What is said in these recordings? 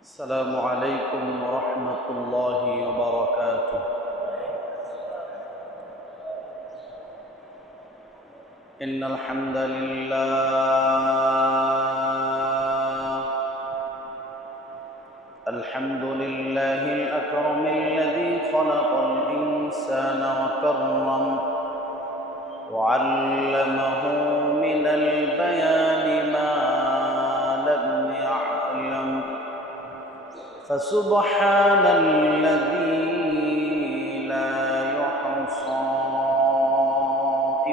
السلام عليكم ورحمة الله وبركاته. إن الحمد لله الأكرم الذي خلق الإنسان وكرم وعلمه من البيان ما لم يعلم، فسبحان الذي لا يحصى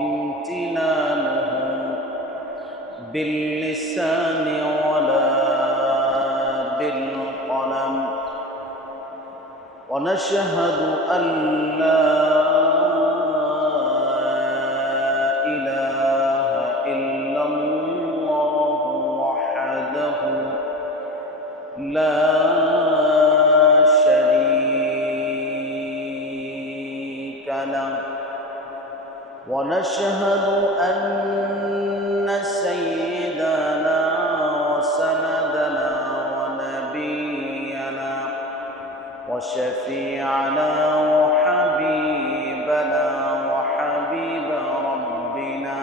امتنانه باللسان ولا بالقلم، ونشهد أن لا إله إلا الله وحده لا شريك له، ونشهد أن سيدنا وسندنا ونبينا وشفيعنا وحبيبنا وحبيب ربنا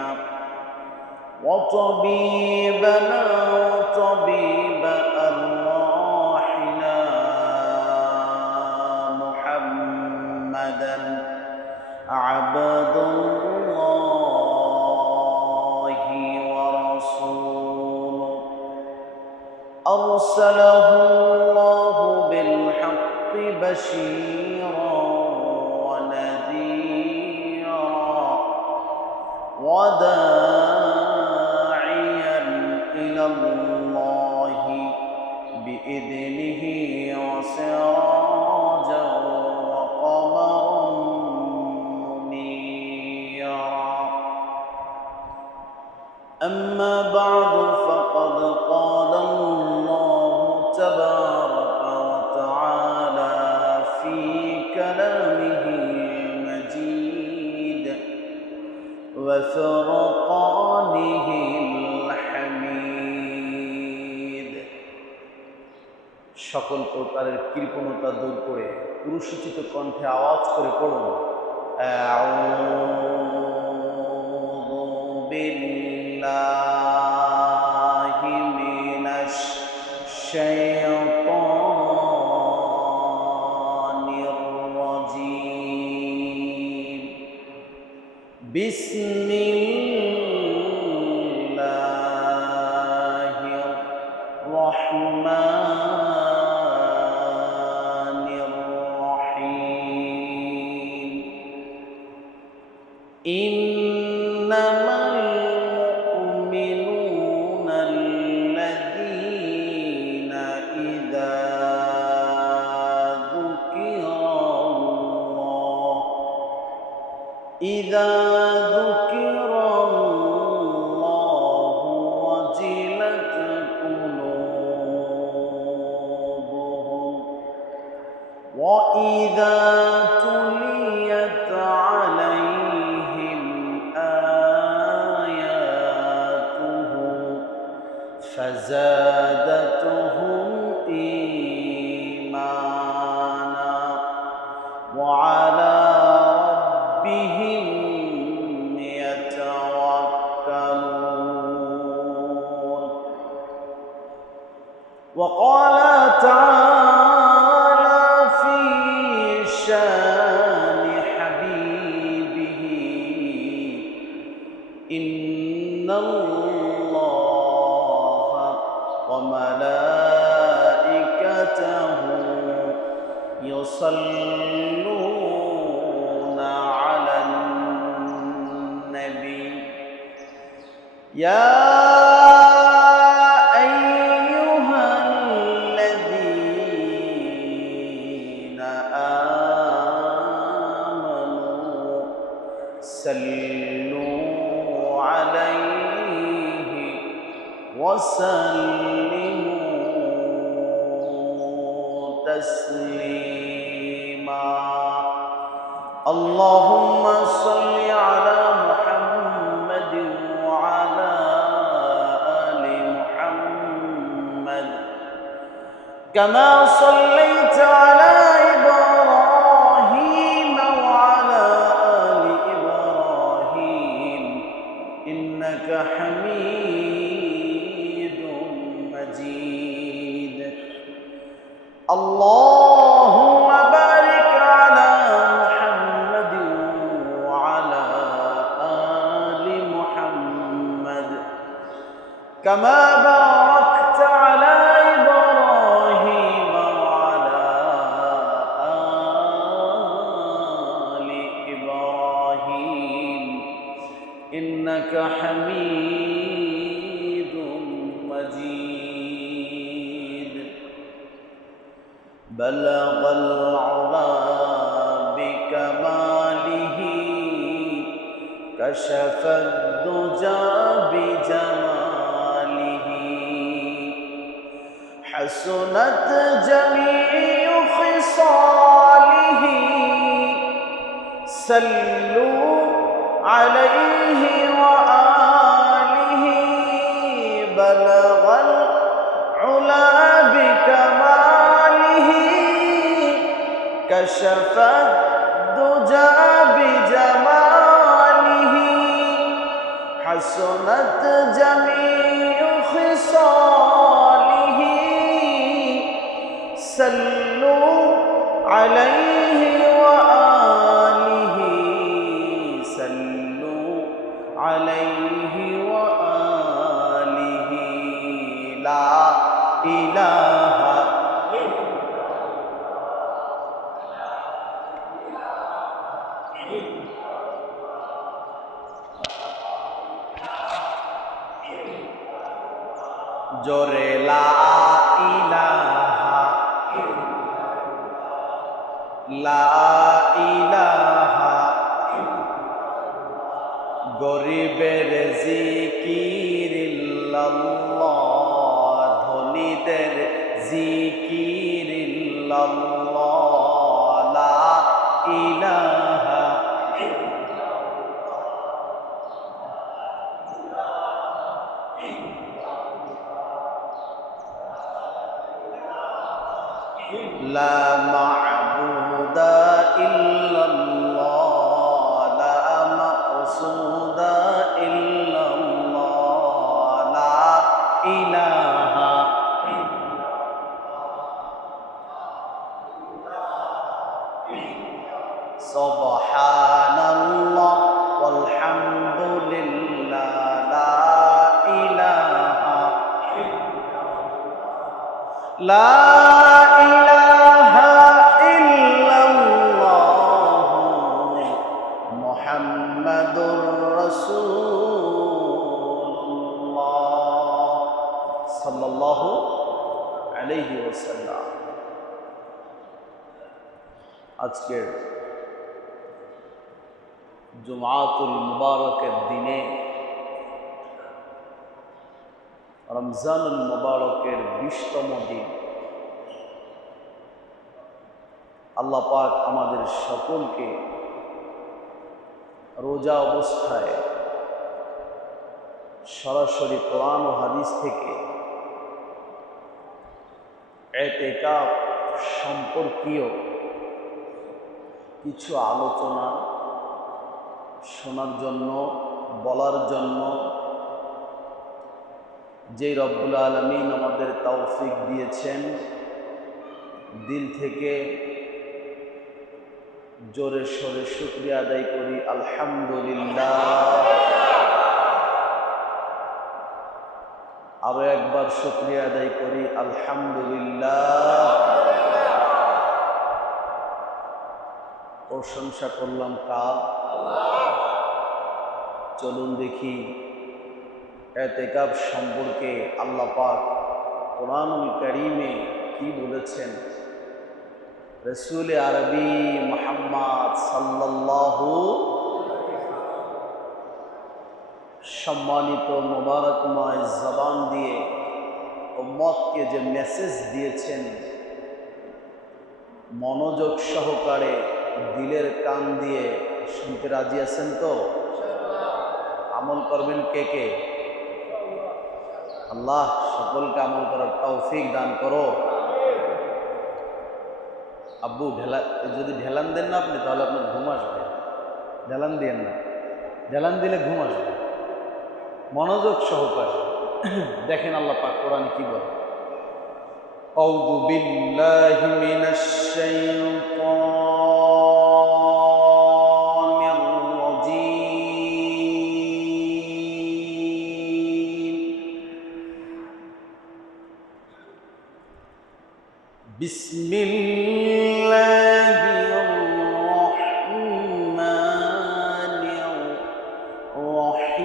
وطبيبنا وطبيب أرواحنا محمدا عبد الله ورسوله، أرسله الله بالحق بشيرا ونذيرا وداعيا إلى الله بإذنه وسراجا وقمرا منيرا. أما بعد، فقد قال الله تبارك وتعالى في كلامه المجيد وفرقانه الحميد। সকল প্রকারের কৃপণতা দূর করে পুরুষোচিত কণ্ঠে আওয়াজ করে পড়ুন, আউযু বিল্লাহি মিনাশ শাইতানির রাজীম। বিসমিল্লাহির রহমানির রহিম। ইন্নামাল মুমিনুনা আল্লাযীনা ইযা যুকিরাল্লাহু ওয়াজিলাত কুলুবুহুম ওয়া ইযা তুলিয়াত আলাইহিম আয়াতুহু ফাযাদাতুহুম ঈমানা ওয়া আলা রাব্বিহিম يتوكلون. وقال تعالى في شان حبيبه: إن الله وملائكته يصلون على النبي يا أيها الذين آمنوا صلوا عليه وسلموا تسليما. اللهم صل على محمد وعلى آل محمد كما صليت على إبراهيم وعلى آل إبراهيم إنك حميد مجيد اللهم بارك على محمد وعلى آل محمد كما باركت على إبراهيم وعلى آل إبراهيم إنك حميد مجيد بلغ العلا بكماله كشف الدجى بجماله حسنت جميع خصاله صلوا عليه وآله بلغ العلا بكماله كشف الدجى بجماله حسنت جميع خصاله صلوا عليه وآله صلوا عليه وآله لا إله জোরে লা ইলাহা লা ইলাহা গরিবের জিকির ইল্লাল্লাহ ধনীদের জিকির ইল্লাল্লাহ লা ইলাহা لا معبود إلا الله لا مقصود إلا الله لا إله سبحان الله والحمد لله لا إله لا إله إلا الله محمد رسول الله صلى الله عليه وسلم আজকের জুমআতুল মুবারকের দিনে রমজানুল মুবারকের 20তম দিন আল্লাহ পাক আমাদের সকলকে রোজা অবস্থায় সরাসরি কোরআন ও হাদিস থেকে ইতিকাফ সম্পর্কীয় কিছু আলোচনা শোনার জন্য বলার জন্য যে রব্বুল আলামিন আমাদের তৌফিক দিয়েছেন দিল থেকে জোরে সোরে শুকরিয়া আদায় করি আলহামদুলিল্লাহ। আরো একবার শুকরিয়া আদায় করি আলহামদুলিল্লাহ। প্রশংসা করলাম কার? চলুন দেখি ইতিকাফ সম্পর্কে আল্লাহ পাক কোরআনুল কারীমে কি বলেছেন। রাসূল আরবি মুহাম্মদ সাল্লাল্লাহু সম্মানিত মোবারকময় জবান দিয়ে উম্মতকে যে মেসেজ দিয়েছেন, মনোযোগ সহকারে দিলের কান দিয়ে শুনতে রাজি আছেন তো? আমল করবেন কে কে? আল্লাহ সকলকে আমল করার তৌফিক দান করো। আব্বু যদি ঢেলান দেন না আপনি, তাহলে আপনার ঘুম আসবে। ঢেলান দিয়েন না, ঢেলান দিলে ঘুম আসবে। মনোযোগ সহকারে দেখেন আল্লাহ পাক কোরআনে কি বলে। আউযু বিল্লাহি মিনাশ শাইতানির রাজীম। বিসমিল্লাহির রহমানির রহিম।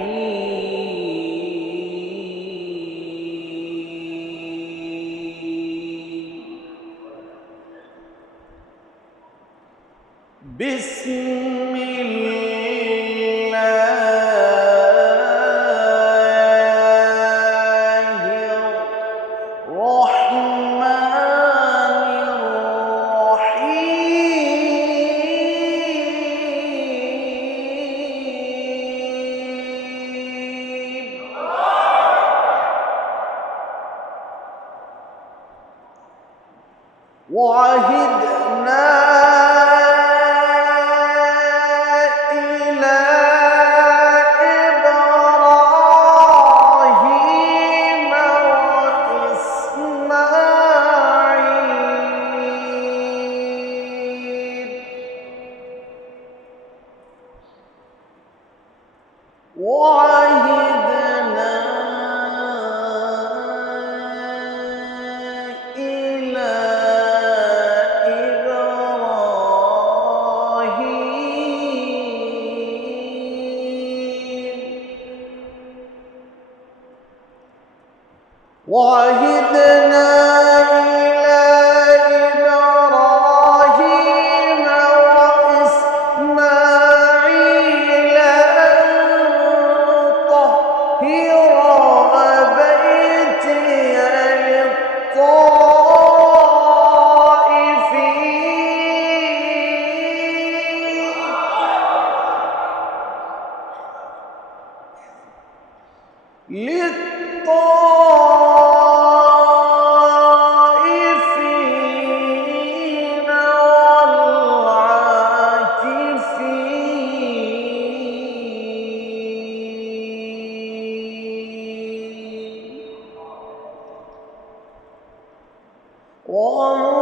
وعهدنا إلى إبراهيم وإسماعيل وعهدنا إلى وعهدنا إلى إبراهيم وإسماعيل أن طهر بيتي للطائفين والعاكفين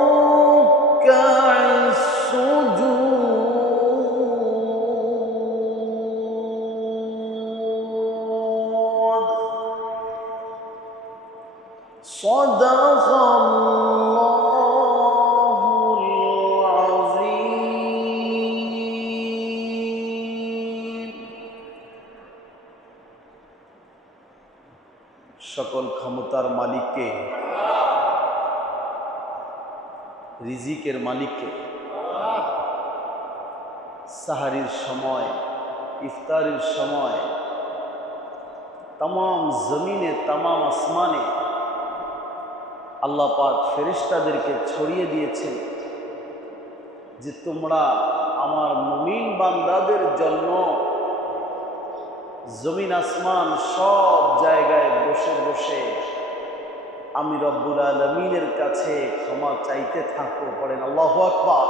وركع السجود. صدق الله العظيم. সকল ক্ষমতার মালিককে, রিজিকের মালিককে, সাহারির সময়, ইফতারের সময় তামাম জমিনে, তামাম আসমানে আল্লাহ পাক ফেরেশতাদেরকে ছড়িয়ে দিয়েছেন যে তোমরা আমার মুমিন বান্দাদের জন্য জমিন আসমান সব জায়গায় বসে বসে আমি রব্বুল আলামিনের কাছে ক্ষমা চাইতে থাকো। পড়েন আল্লাহু আকবার।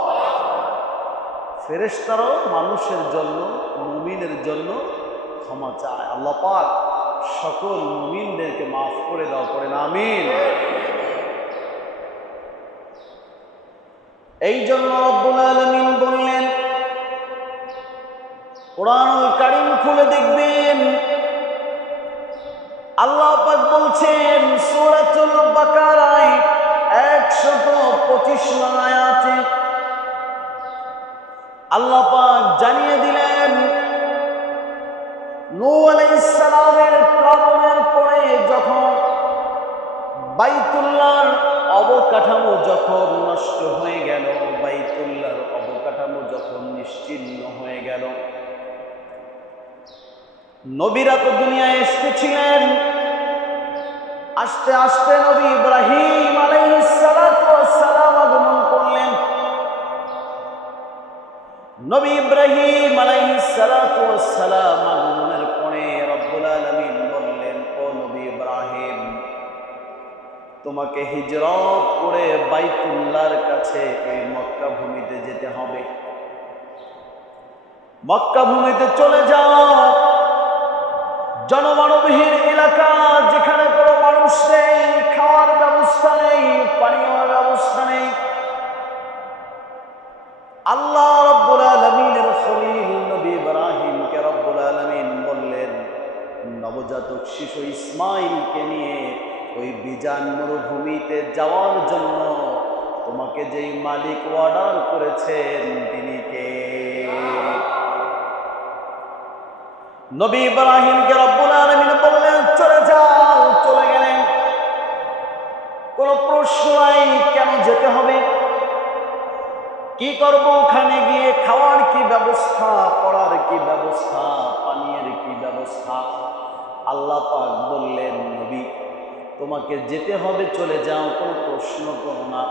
ফেরেশতারাও মানুষের জন্য, মুমিনের জন্য ক্ষমা চায়। আল্লাহ পাক সকল মুমিনদেরকে মাফ করে দাও। পড়েন আমিন। এই জন্য রব্বুল আলামিন বললেন, কোরআনুল কারীম খুলে দেখবেন আল্লাহ পাক বলছেন সূরাতুল বাকারায় 125 নং আয়াতে আল্লাহ পাক জানিয়ে দিলেন নূহ আলাইহিস সালামের প্লাবনের পরে যখন বাইতুল্লাহর অবকাঠামো যখন নষ্ট হয়ে গেল, বাইতুল্লাহর অবকাঠামো যখন নিশ্চিহ্ন হয়ে গেল, নবীরা তো দুনিয়ায় এসেছিলেন। আস্তে আস্তে নবী ইব্রাহিম আলাইহিস সালাতু ওয়াস সালাম আগমন করলেন। নবী ইব্রাহিম আলাইহিস সালাতু ওয়াস সালাম আগমনের পরে রব্বুল আলামিন বললেন, ও নবী ইব্রাহিম, তোমাকে হিজরত করে বাইতুল্লাহর কাছে এই মক্কা ভূমিতে যেতে হবে। মক্কা ভূমিতে চলে যাও, জনমানবহীন এলাকা, যেখানে কোনো মানুষ নেই, খাওয়ার ব্যবস্থা নেই, পানীয় ব্যবস্থা নেই। আল্লাহ রাব্বুল আলামিনের খলিল নবী ইব্রাহিমকে রব্বুল আলামিন বললেন, নবজাতক শিশু ইসমাইলকে নিয়ে ওই বিজান মরুভূমিতে যাওয়ার জন্য তোমাকে যেই মালিক অর্ডার করেছেন তিনি কে? নবী ইব্রাহিমকে রব্বুল আলামিন বললেন, চলে যাও। চলে গেলেন। কোনো প্রশ্ন নাই কেন যেতে হবে, কি করব ওখানে গিয়ে, খাওয়ার কি ব্যবস্থা, পড়ার কি ব্যবস্থা, পানীয়ের কি ব্যবস্থা। আল্লাহ পাক বললেন, নবী তোমাকে যেতে হবে, চলে যাও, কোনো প্রশ্ন করো না।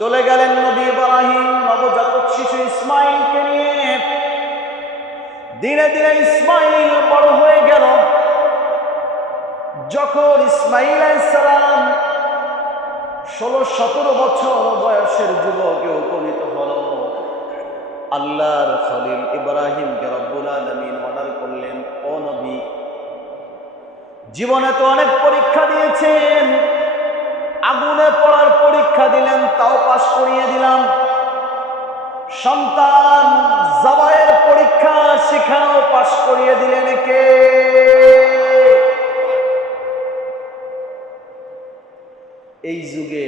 চলে গেলেন নবী ইব্রাহিম নবজাতক শিশু ইসমাইলকে নিয়ে। ধীরে ধীরে ইসমাইল বড় হয়ে গেল। যখন ইসমাইল আলাইহিস সালাম 16-17 বছর বয়সের যুবকে উপনীত হলো, আল্লাহর খলিল ইব্রাহিমকে রব্বুল আলামিন অর্ডার করলেন, ও নবী, জীবনে তো অনেক পরীক্ষা দিয়েছেন, আগুনে পড়ার পরীক্ষা দিলেন, তাও পাশ করিয়ে দিলাম। সন্তান জবাইয়ের পরীক্ষা, সেখানেও পাশ করিয়ে দিলেন কে? এই যুগে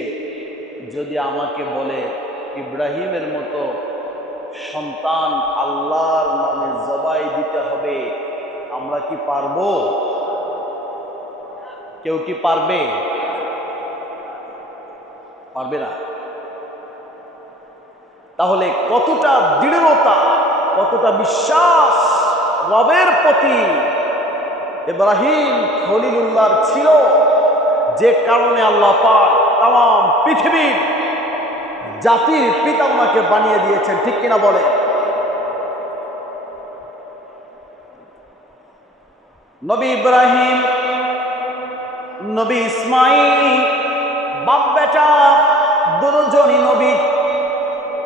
যদি আমাকে বলে ইব্রাহিমের মতো সন্তান আল্লাহর নামে জবাই দিতে হবে, আমরা কি পারবো? কেউ কি পারবে? পারবে না। তাহলে কতটা দৃঢ়তা, কতটা বিশ্বাস রবের প্রতি ইব্রাহিম খলিলুল্লাহর ছিল, যে কারণে আল্লাহ পাক তাম পৃথিবীর জাতির পিতা ওনাকে বানিয়ে দিয়েছেন। ঠিক কিনা বলে? নবী ইব্রাহিম, নবী ইসমাইল, বাপ বেটা দুজনই নবী।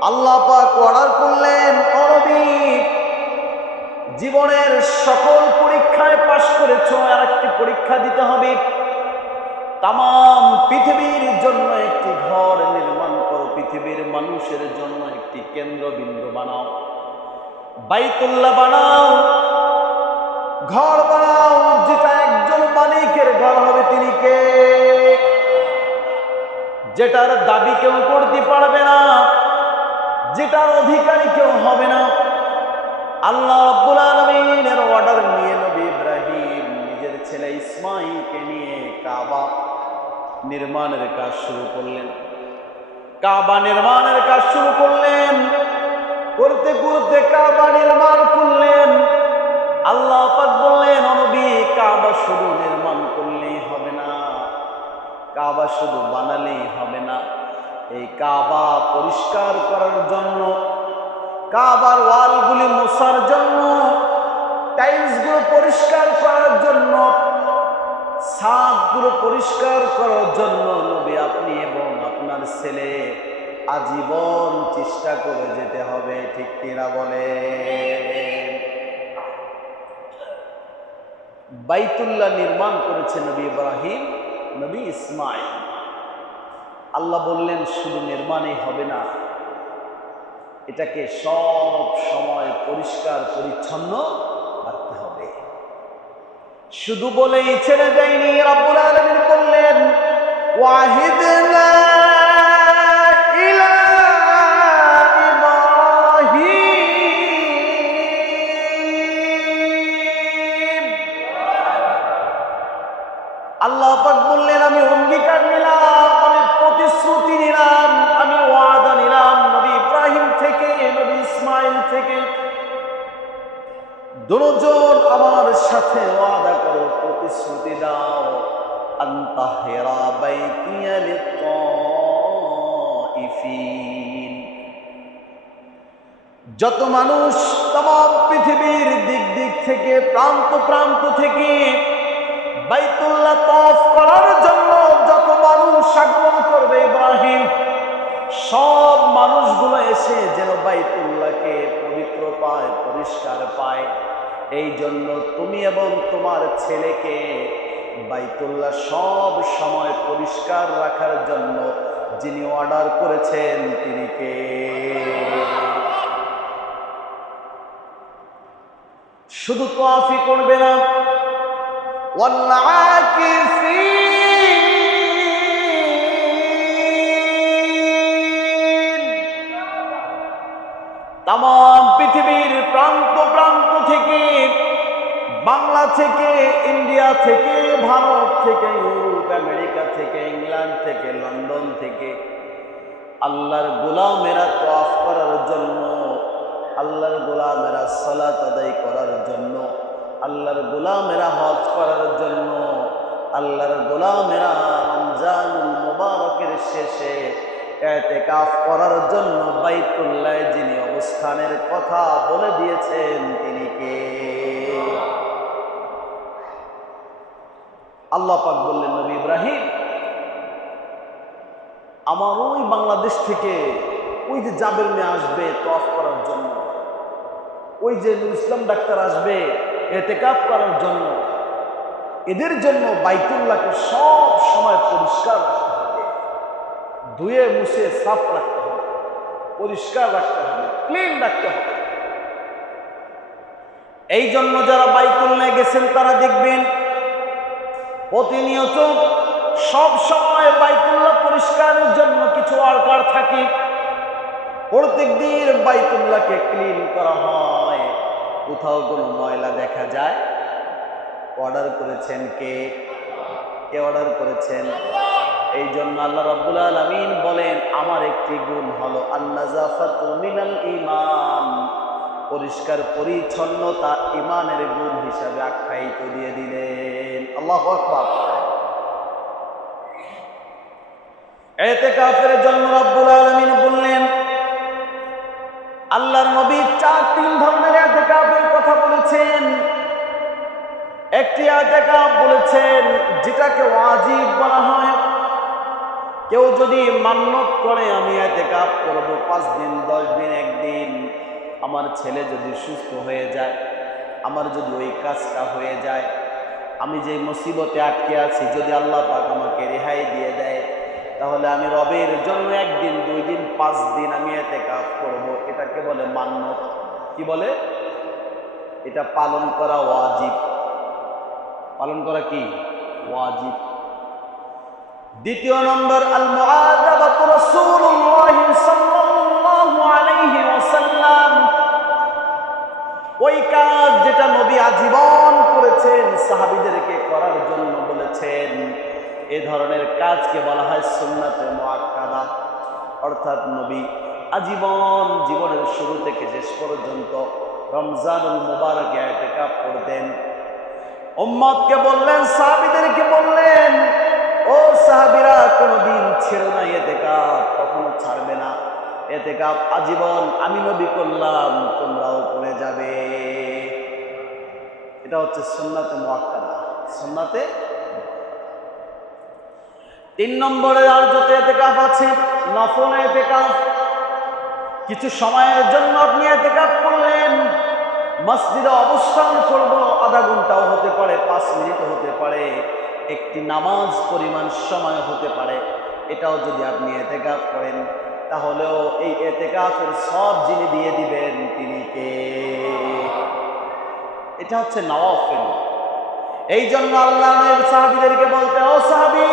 আল্লাহ পাক অর্ডার করলেন, ও নবী, জীবনের সকল পরীক্ষায় পাশ করেছো, আর একটি পরীক্ষা দিতে হবে। তাম পৃথিবীর জন্য একটি ঘর নির্মাণ করো, পৃথিবীর মানুষের জন্য একটি কেন্দ্রবিন্দু বানাও, বাইতুল্লাহ বানাও, ঘর বানাও, যেটা একজন মালিকের ঘর হবে। তিনি কে? যেটার দাবি কেউ করতে পারবে না, যেটার অধিকারী কেউ হবে না। আল্লাহ রাব্বুল আলামিনের অর্ডার নিয়ে নবী ইব্রাহিম নিজের ছেলে ইসমাইলকে নিয়ে কাবা নির্মাণের কাজ শুরু করলেন। কাবা নির্মাণের কাজ শুরু করলেন। করতে করতে কাবা নির্মাণ করলেন। আল্লাহ পাক বললেন, ও নবী, কাবা শুধু নির্মাণ করলেই হবে না, কাবা শুধু বানালেই হবে না, এই কাবা পরিষ্কার করার জন্য, কাবার ওয়ালগুলি মোছার জন্য, টাইলসগুলো পরিষ্কার করার জন্য, ছাদগুলো পরিষ্কার করার জন্য নবী আপনি এবং আপনার ছেলে আজীবন চেষ্টা করে যেতে হবে। ঠিক কিনা বলে? বাইতুল্লাহ নির্মাণ করেছে নবী ইব্রাহিম, নবী ইসমাইল। আল্লাহ বললেন, শুধু নির্মাণই হবে না, এটাকে সব সময় পরিষ্কার পরিচ্ছন্ন রাখতে হবে। শুধু বলেই ছেড়ে দেয়নি। রব্বুল আলামিন বললেন, ওয়াহিদনা ইলা ইব্রাহিম। আল্লাহ পাক বললেন, আমি অঙ্গীকার নিলাম, আমি প্রতিশ্রুতি নিলাম, আমি ওয়াদা নিলাম নবী ইব্রাহিম থেকে, নবী ইসমাইল থেকে। দুজন আমার সাথে ওয়াদা করো, প্রতিশ্রুতি দাও, আনতাহিরা বাইতিয়া লিত্তাইফিন। যত মানুষ तमाम পৃথিবীর দিক দিক থেকে, প্রান্ত প্রান্ত থেকে বাইতুল্লাহ তাওয়াফ করার জন্য যত মানুষ আগমন করবে ইব্রাহিম, সব মানুষগুলো এসে যেন বাইতুল্লাহকে পবিত্র পায়, পরিষ্কার পায়। এই জন্য তুমি এবং তোমার ছেলেকে বাইতুল্লাহ সব সময় পরিষ্কার রাখার জন্য যিনি অর্ডার করেছেন তিনি কে? শুধু তোয়াফি করবে না, তাম পৃথিবীর প্রান্ত প্রান্ত থেকে, বাংলা থেকে, ইন্ডিয়া থেকে, ভারত থেকে, ইউরোপ, আমেরিকা থেকে, ইংল্যান্ড থেকে, লন্ডন থেকে আল্লাহর গোলামেরা তোয়াফ করার জন্য, আল্লাহর গোলামেরা সালাত আদায় করার জন্য, আল্লাহর গোলামেরা হজ করার জন্য, আল্লাহর গোলামেরা রমজানুল মুবারকের শেষে ইতিকাফ করার জন্য বাইতুল্লাহ যিনি অবস্থানের কথা বলে দিয়েছেন তিনি কে? আল্লাহ পাক বললেন, নবী ইব্রাহিম, আমার ওই বাংলাদেশ থেকে ওই যে জাবের মেয়ে আসবে তওয়াফ করার জন্য, ওই যে নুর ইসলাম ডাক্তার আসবে ইতিকাফ করার জন্য, এদের জন্য বাইতুল্লাহকে সব সময় পরিষ্কার রাখতে হবে, ধুয়ে মুছে সাফ রাখতে হবে, পরিষ্কার রাখতে হবে, ক্লিন রাখতে হবে। এই জন্য যারা বাইতুল্লাহ গেছেন তারা দেখবেন প্রতিনিয়ত সব সময় বাইতুল্লাহ পরিষ্কারের জন্য কিছু ওয়ার্কার থাকে, প্রত্যেক দিন বাইতুল্লাহকে ক্লিন করা হয়। কোথাও কোনো ময়লা দেখা যায়, অর্ডার করেছেন কে? কে অর্ডার করেছেন? এই জন্য আল্লাহ রাব্বুল আলামিন বলেন, আমার একটি গুণ হলো আন-নাযাফাতু মিনাল ঈমান, পরিষ্কার পরিচ্ছন্নতা ঈমানের গুণ হিসাবে আখ্যায়িত দিয়ে দিলেন। আল্লাহু আকবার। ইতিকাফের জন্য রাব্বুল আলামিন বললেন, আল্লাহর নবী তিন ধরনের ইতিকাফের কথা বলেছেন। একটি ইতিকাফ বলেছেন যেটাকে ওয়াজিব বলা হয়। কেউ যদি মান্যত করে আমি ইতিকাফ করব 5 দিন, 10 দিন, 1 দিন, আমার ছেলে যদি সুস্থ হয়ে যায়, আমার যদি ওই কাজটা হয়ে যায়, আমি যে মুসিবতে আটকে আছি যদি আল্লাহ পাক আমাকে রেহাই দিয়ে দেয়, তাহলে আমি রবের জন্য 1 দিন, 2 দিন, 5 দিন আমি ইতিকাফ করব। এটাকে বলে মান্যত। কি বলে? এটা পালন করা ওয়াজিব। পালন করা কি? ওয়াজিব। দ্বিতীয় নম্বর, আল মুআযাবাতু রাসূলুল্লাহ সাল্লাল্লাহু আলাইহি ওয়াসাল্লাম, ওই কাজ যেটা নবী আজীবন করেছেন, সাহাবীদেরকে করার জন্য বলেছেন, এ ধরনের কাজকে বলা হয় সুন্নাতে মুআক্কাদা। অর্থাৎ নবী আজীবন জীবনের শুরু থেকে শেষ পর্যন্ত রমজানুল মুবারকে ইতিকাফ করতেন। উম্মতকে বললেন, সাহাবীদেরকে বললেন, ও সাহাবীরা, কোনদিন ছেড়ো না ইতিকাফ, কখনো ছাড়বে না। ইতিকাফ আজীবন আমি নবী করলাম, তোমরাও করে যাবে। এটা হচ্ছে সুন্নাতে মুআক্কাদা, সুন্নাতে। 3 নম্বরে আর যত ইতিকাফ আছে নফল ইতিকাফ। কিছু সময়ের জন্য আপনি ইতিকাফ করলেন, মসজিদে অবস্থান করব, আধা ঘন্টাও হতে পারে, 5 মিনিটও হতে পারে, একটি নামাজ পরিমাণ সময় হতে পারে। এটাও যদি আপনি ইতিকাফ করেন, তাহলেও এই ইতিকাফের সব যিনি দিয়ে দিবেন তিনি কে? এটা হচ্ছে নওয়াফিল। এই জন্য আল্লাহ সাহাবীদেরকে বলতে, ও সাহাবী,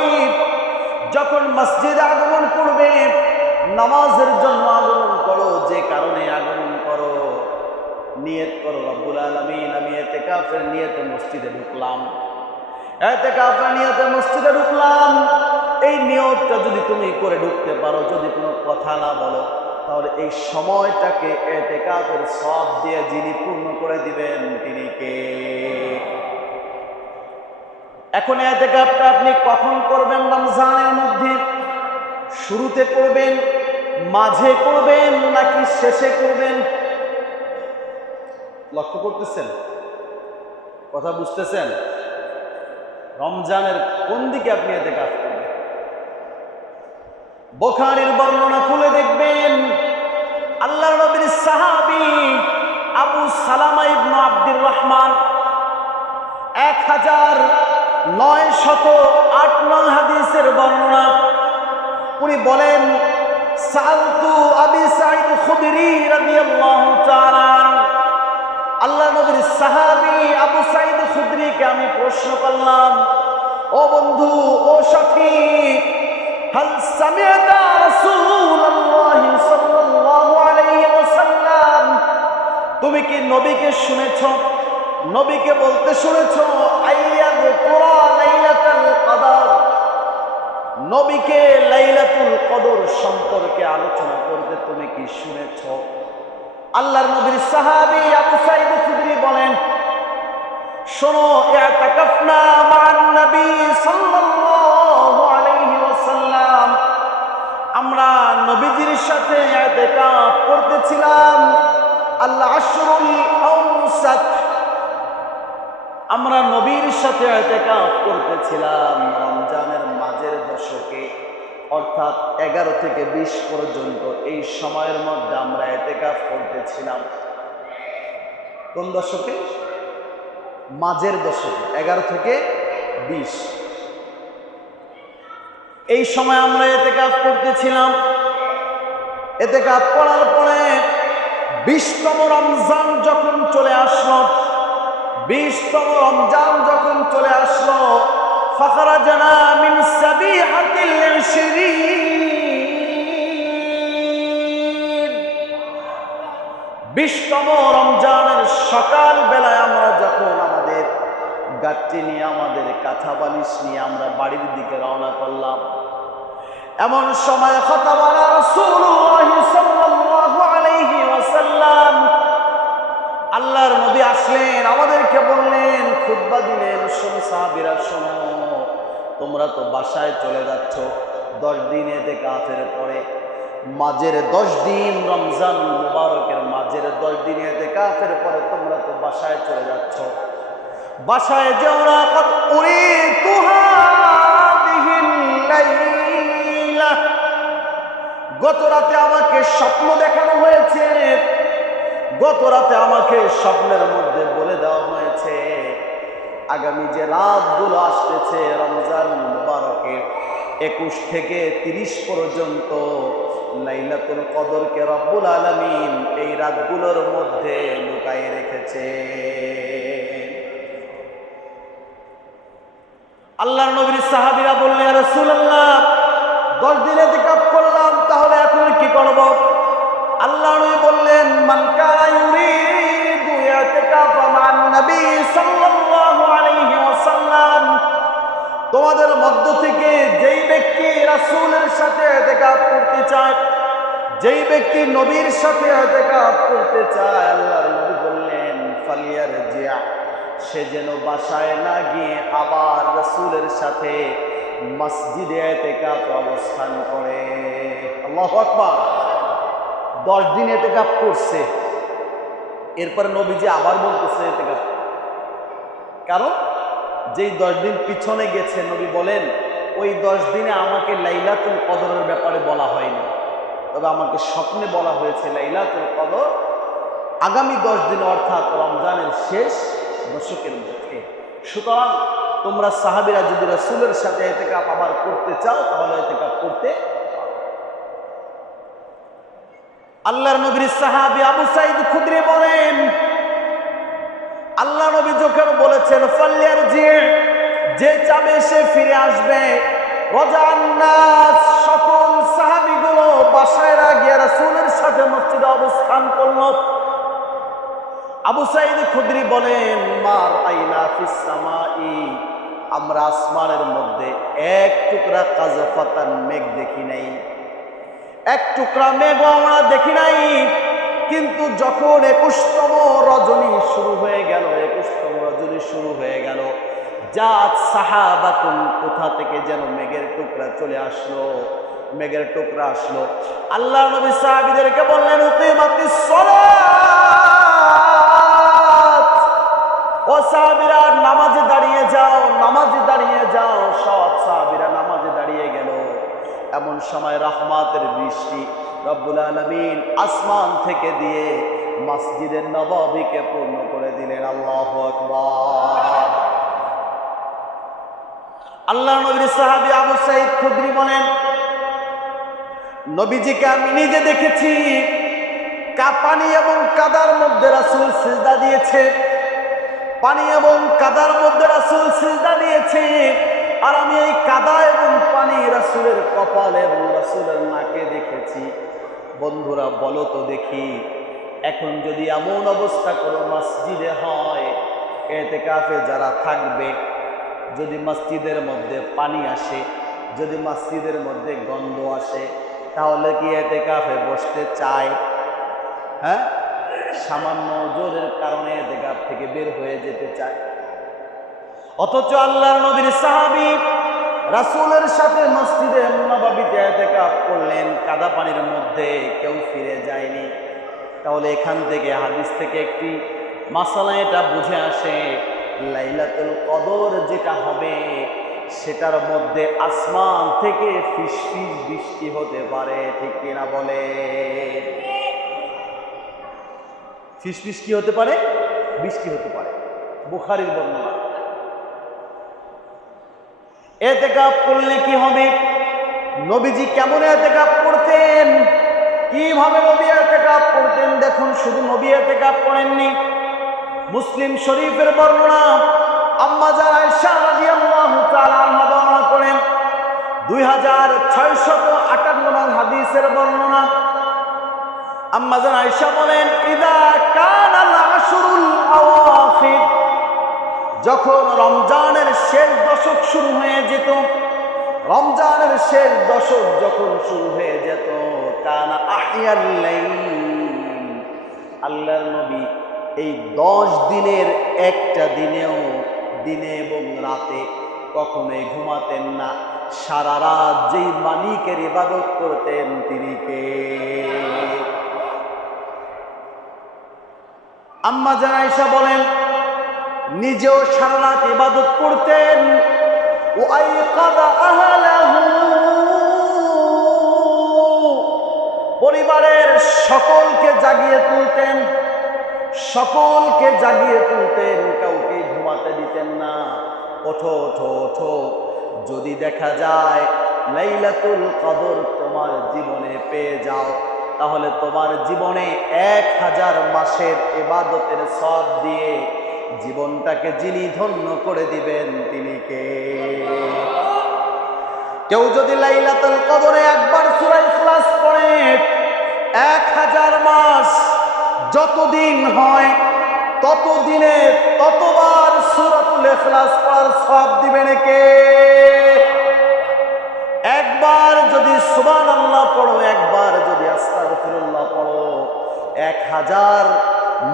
যখন মসজিদে আগমন করবে নামাজের জন্য আগমন করো, যে কারণে আগমন করো, নিয়ত করো, রব্বুল আলামিন আমি ইতিকাফের নিয়তে মসজিদে ঢুকলাম, ইতিকাফের নিয়তে মসজিদে ঢুকলাম। এই নিয়তটা যদি তুমি করে ঢুকতে পারো, যদি কোনো কথা না বলো, তাহলে এই সময়টাকে ইতিকাফের সব দিয়ে যিনি পূর্ণ করে দিবেন তিনি কে? এখন ইতিকাফটা আপনি কখন করবেন? রমজানের মধ্যে শুরুতে করবেন, মাঝে করবেন, নাকি শেষে করবেন? লক্ষ্য করতেছেন? কথা বুঝতেছেন? রমজানের কোন দিকে আপনি ইতিকাফ করবেন? বুখারীর বর্ণনা খুলে দেখবেন, আল্লাহর নবীর সাহাবী আবু সালামা ইবনে আব্দুর রহমান 1908 হাদিসের বর্ণনা। উনি বলেন, সালতু আবি সাঈদ খুদরি রাদিয়াল্লাহু তাআলা, আল্লাহর নবীর সাহাবী আবু সাঈদ খুদরিকে আমি প্রশ্ন করলাম, ও বন্ধু, ও সাথী, হাল সামিআতা রাসূলুল্লাহ সাল্লাল্লাহু আলাইহি ওয়াসাল্লাম, তুমি কি নবীকে শুনেছো? নবীকে বলতে শুনেছো আইয়াযকুরা লাইলাতুল কদর, নবীকে লাইলাতুল কদর সম্পর্কে আলোচনা করতে তুমি কি শুনেছো? আল্লাহর নবীর সাহাবী আবু সাঈদ খুদরি বলেন, শোনো, ইআতাকাফনা মা'আন নবী সাল্লাল্লাহু আলাইহি ওয়াসাল্লাম, আমরা নবীজির সাথে ইআতিকাফ করতেছিলাম আল আশরুল আওসাত, আমরা নবীর সাথে ইআতিকাফ করতেছিলাম রমজানের মাঝের দশকে, অর্থাৎ 11 থেকে 20 পর্যন্ত এই সময়ের মধ্যে আমরা ইআতিকাফ করতেছিলাম। কোন দশকে? মাঝের দশকে, 11 থেকে 20। এই সময় আমরা ইআতিকাফ করতেছিলাম। ইআতিকাফ করার পরে 20তম রমজান যখন চলে আসলো, 20তম রমজান যখন চলে আসলো, ফাখরাজনা মিন সাবিহাতিল 20তম রমজানের সকাল বেলায় আমরা যখন আমাদের গাট্টি নিয়ে, আমাদের কাঁথা বালিশ নিয়ে আমরা বাড়ির দিকে রওনা করলাম, এমন সময় খাতাবানা রাসূলুল্লাহ সাল্লাল্লাহু আলাইহি ওয়াসাল্লাম, আল্লাহর নবী আসলেন, আমাদেরকে বললেন, খুতবা দিলেন, শোনো সাহাবীরা, শোনো, তোমরা তো বাসায় চলে যাচ্ছ 10 দিন ইআতিকাফের পরে, মাঝের 10 দিন, রমজান মুবারকের মাঝের 10 দিন ইআতিকাফের পরে তোমরা তো বাসায় চলে যাচ্ছ। বাসায় যেও না, কদ উরিতু হাদিহিল লাইলা, গত রাতে আমাকে স্বপ্ন দেখানো হয়েছে, গত রাতে আমাকে স্বপ্নের মধ্যে বলে দেওয়া হয়েছে আগামী যে রাতগুলো আসতেছে রমজান মুবারকের 21 থেকে 30 পর্যন্ত, লাইলাতুল কদরকে রব্বুল আলামিন এই রাতগুলোর মধ্যে লুকায়ে রেখেছে। আল্লাহর নবীর সাহাবীরা বললেন, ইয়া রাসূলুল্লাহ, 10 দিন ইআতিকাফ করলাম, তাহলে এখন কি করব? আল্লাহর নবী বললেন, মান কানা ইউরিদু ইআতিকাফা মা'আন নবী সাল্লাল্লাহু আলাইহি ওয়াসাল্লাম, তোমাদের মধ্য থেকে যেই ব্যক্তি রাসূলের সাথে ইআতিকাফ করতে চায়, যেই ব্যক্তি নবীর সাথে ইআতিকাফ করতে চায়, আল্লাহর নবী বললেন, ফালিয়ারজিআ, সে যেন বাসায় না গিয়ে আবার রাসূলের সাথে মসজিদে ইআতিকাফ অবস্থান করে। আল্লাহু আকবার। 10 দিন ইআতিকাফ করছে, এরপরে নবীজি আবার বলতেছে ইআতিকাফ, কারণ যেই 10 দিন পিছনে গেছে, নবী বলেন ওই 10 দিনে আমাকে লাইলাতুল কদরের ব্যাপারে বলা হয়নি, তবে আমাকে স্বপ্নে বলা হয়েছে লাইলাতুল কদর আগামী 10 দিন, অর্থাৎ রমজানের শেষ দশকের মধ্যে। সুতরাং তোমরা সাহাবীরা যদি রাসূলের সাথে ইআতিকাফ আবার করতে চাও, তাহলে ইআতিকাফ করতে। আল্লাহর নবীর সাহাবী আবু সাঈদ খুদরি বলেন, আল্লাহ নবী যখন বলেছেন ফালিয়ারজি, যে চাবে সে ফিরে আসবে, রাজান নাস, সকল সাহাবীগুলো বাসায়রা গিয়ে রাসূলের সাথে মসজিদে অবস্থান করল। আবু সাঈদ খুদরি বলেন, মার আইনা ফিস সামাই, আমরা আসমানের মধ্যে এক টুকরা কাযফাতান মেঘ দেখি নাই, এক টুকরা মেঘ আমরা দেখি নাই। কিন্তু যখন 21তম রজনী শুরু হয়ে গেল, 21তম রজনী শুরু হয়ে গেল, জাত সাহাবাতুন, কোথা থেকে যেন মেঘের টুকরা চলে আসলো, মেঘের টুকরা আসলো। আল্লাহ নবী সাহাবীদেরকে বললেন, উকিমাতিস সালাত, ও সাহাবীরা নামাজে দাঁড়িয়ে যাও, নামাজে দাঁড়িয়ে যাও। সব সাহাবীরা নামাজে দাঁড়িয়ে গেল। এমন সময় রহমতের বৃষ্টি রব্বুল আলামিন আসমান থেকে দিয়ে মসজিদের নববীকে পূর্ণ করে দিলেন। আল্লাহু আকবার। আল্লাহর নবীর সাহাবী আবু সাঈদ খুদরি বলেন, নবীজিকে আমি নিজে দেখেছি, পানি এবং কাদার মধ্যে রাসূল সিজদা দিয়েছে, পানি এবং কাদার মধ্যে রাসূল সিজদা দিয়েছে, আর আমি এই কাদা এবং পানি রাসূলের কপাল এবং রাসূলের নাকে দেখেছি। বন্ধুরা বলো তো দেখি, এখন যদি এমন অবস্থা কোনো মসজিদে হয়, ইতিকাফে যারা থাকবে, যদি মসজিদের মধ্যে পানি আসে, যদি মসজিদের মধ্যে গন্ধ আসে, তাহলে কি ইতিকাফে বসতে চায়? হ্যাঁ, সামান্য জোরের কারণে ইতিকাফ থেকে বের হয়ে যেতে চায়। অথচ আল্লাহর নবীর সাহাবী রাসূলের সাথে মসজিদে নববীতে ইতিকাফ করলেন, কাদা পানির মধ্যে কেউ ফিরে যায়নি। তাহলে এখান থেকে হাদিস থেকে একটি মাসালা এটা বুঝে আসে, লাইলাতুল কদর যেটা হবে সেটার মধ্যে আসমান থেকে ফিসফিস বৃষ্টি হতে পারে, ঠিক কিনা বলে? ফিসফিস কি হতে পারে? বৃষ্টি হতে পারে। বুখারীর বর্ণনা। ইতিকাফ করলে কি হবে? নবীজি কেমন ইতিকাফ করতেন, কিভাবে নবী ইতিকাফ করতেন দেখুন। শুধু নবী ইতিকাফ করেননি, মুসলিম শরীফের বর্ণনা আম্মা জান আয়েশা রাদিয়াল্লাহু তাআলা আনহা বর্ণনা করেন, 2658 নং হাদিসের বর্ণনা। আম্মা জান আয়েশা বলেন, ইদা কানাল আশরুল আওয়াখির, যখন রমজানের শেষ দশক শুরু হয়ে যেত, রমজানের শেষ দশক যখন শুরু হয়ে যেত, কানা আহিয়াল লাইল, আল্লাহর নবী এই 10 দিনের একটা দিনেও, দিনে এবং রাতে কখনোই ঘুমাতেন না। সারা রাত যেই মালিকের ইবাদত করতেন তিনি কে? আম্মা জান আয়েশা বলেন, নিজেও সারা রাত ইবাদত করতেন। ওয়াইকাদা আহলাহু, পরিবারের সকলকে জাগিয়ে তুলতেন, সকলকে জাগিয়ে তুলতেন, কাউকে ঘুমাতে দিতেন না। ওঠো ওঠো ওঠো, যদি দেখা যায় লাইলাতুল কদর তোমার জীবনে পেয়ে যাও, তাহলে তোমার জীবনে 1000 মাসের ইবাদতের সওয়াব দিয়ে জীবনটাকে যিনি ধন্য করে দিবেন তিনি কে? কেউ যদি লাইলাতুল কদরে একবার সূরা ইখলাস পড়ে, 1000 মাস যতদিন হয় ততদিনে ততবার সূরাতুল ইখলাস পড়ার সওয়াব দিবেন কে? একবার যদি সুবহানাল্লাহ পড়ো, একবার যদি আস্তাগফিরুল্লাহ পড়ো, 1000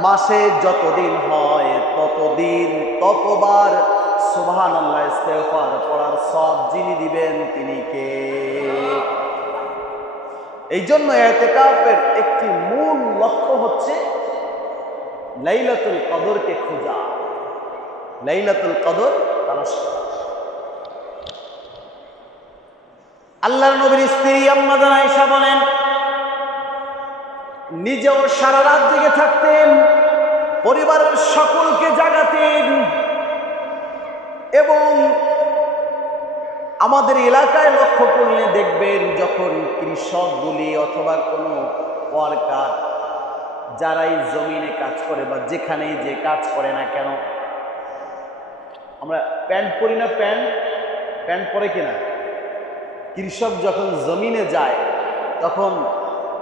মাসে যতদিন হয় ততদিন ততবার সুবহানাল্লাহ ইস্তেগফার পড়ার সওয়াব যিনি দিবেন তিনি কে? এই জন্য ইতিকাফের একটি মূল লক্ষ্য হচ্ছে লাইলাতুল কদরকে খোঁজা, লাইলাতুল কদর তালাশ করা। আল্লাহর নবীর স্ত্রী আম্মা জান আয়েশা বলেন, নিজেও সারা রাত জেগে থাকতেন, পরিবারের সকলকে জাগাতেন, এবং আমাদের এলাকায় লক্ষ্য করলে দেখবেন যখন কৃষকগুলি অথবা কোনো ওয়ার্কার যারাই জমিনে কাজ করে বা যেখানেই যে কাজ করে না কেন, আমরা প্যান্ট পরি না? প্যান্ট পরে কিনা? কৃষক যখন জমিনে যায় তখন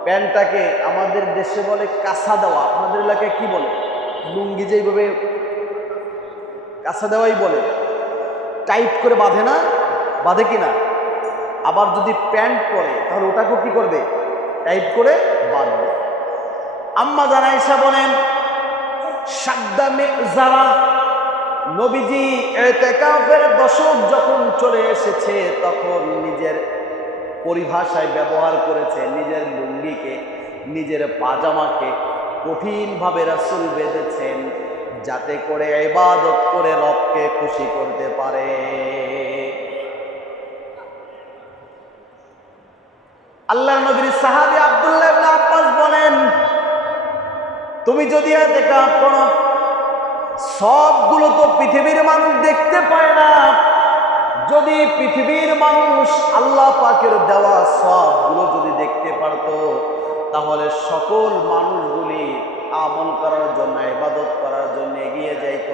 প্যান্টটাকে আমাদের দেশে বলে কাঁচা দেওয়া, আপনাদের এলাকায় কি বলে? লুঙ্গি যেইভাবে কাঁচা দেওয়াই বলে, টাইট করে বাঁধে না? বাঁধে কিনা? আবার যদি প্যান্ট পরে তাহলে ওটাকেও কি করবে? টাইট করে বাঁধবে। আম্মা জান আয়েশা বলেন, সাদ্দা মিজারা, নবীজি ইতিকাফের দশক যখন চলে এসেছে তখন নিজের পরিভাষায় ব্যবহার করেছে, নিজের লুঙ্গিকে, নিজের পাজামাকে কঠিনভাবে রাসূল বেঁধেছেন যাতে করে ইবাদত করে রবকে খুশি করতে পারে। আল্লাহর নবীর সাহাবী আব্দুল্লাহ ইবনে আব্বাস বলেন, তুমি যদি ইতিকাফ করো, সবগুলো তো পৃথিবীর মানুষ দেখতে পায় না। যদি পৃথিবীর মানুষ আল্লাহ পাকের দেওয়া সবগুলো যদি দেখতে পারতো, তাহলে সকল মানুষগুলি আমল করার জন্য, ইবাদত করার জন্য এগিয়ে যাইত।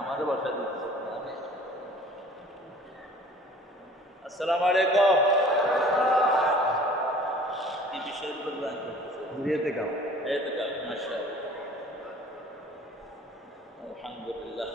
আমারও বসা দিচ্ছে। আসসালামু আলাইকুম। কি বিষয়ের উপর বয়ান করতেছে? ইতিকাফ। ইতিকাফ, মাশাআল্লাহ, আলহামদুলিল্লাহ।